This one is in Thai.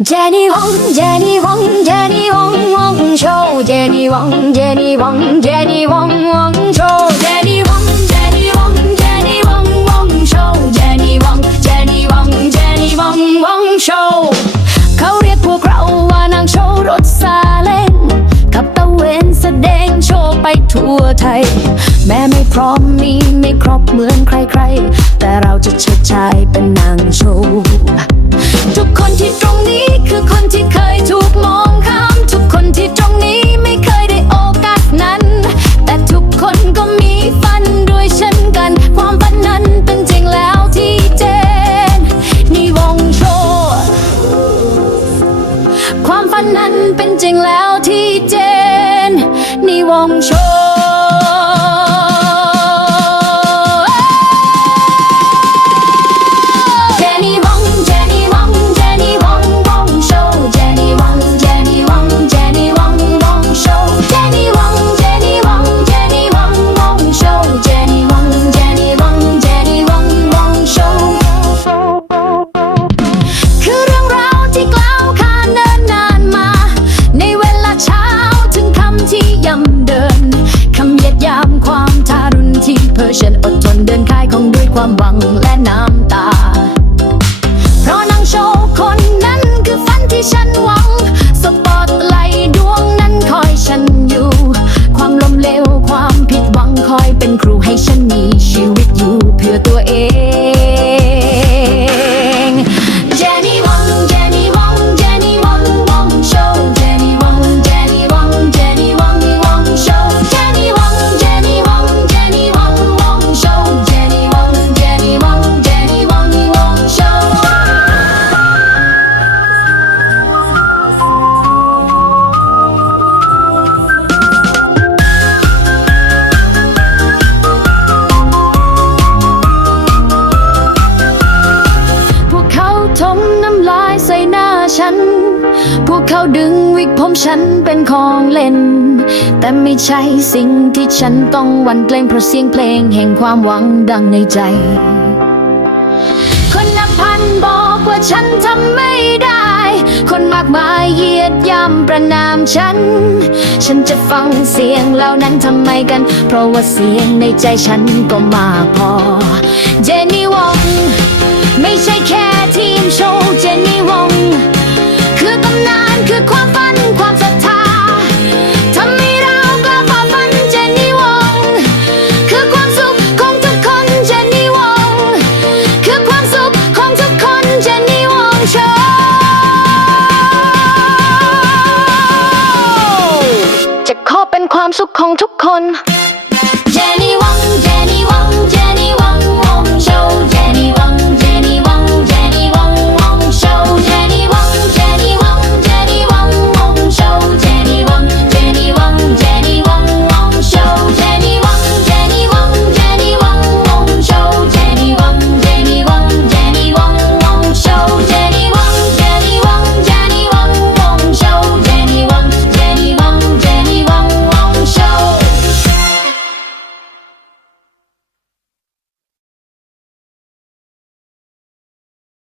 Jenny Wong, Jenny Wong, Jenny Wong Wong Show. Jenny Wong, Jenny Wong, Jenny Wong Wong Show. Jenny Wong, Jenny Wong, Jenny Wong Wong Show. Jenny Wong, Jenny Wong, Jenny Wong Wong Show. เขาเรียกพวกเราว่านางโชว์รถซาเล้งขับตะเวนแสดงโชว์ไปทั่วไทย แม้ไม่พร้อมมีไม่ครบเหมือนใครๆ แต่เราจะเชิดชายเป็นนางโชว์ นี่ว เดินขายของด้วยความหวังและน้ำตา เพราะนางโชว์คนนั้นคือฝันที่ฉันหวัง สปอตไลท์ดวงนั้นคอยฉันอยู่ ความล้มเหลวความผิดหวังคอยเป็นครูให้ฉันมีชีวิต วกเขาทมน้ำลายใส่หน้าฉัน พวกเขาดึงวิกผมฉันเป็นของเล่น แต่ไม่ใช่สิ่งที่ฉันต้องวันเกรงเพราะเสียงเพลงแห่งความหวังดังในใจ คนนับพันบอกว่าฉันทำไม่ได้ คนมากมายเหยียดย่ำประนามฉัน ฉันจะฟังเสียงเหล่านั้นทำไมกัน เพราะว่าเสียงในใจฉันก็มากพอเจนี่ ของทุกคน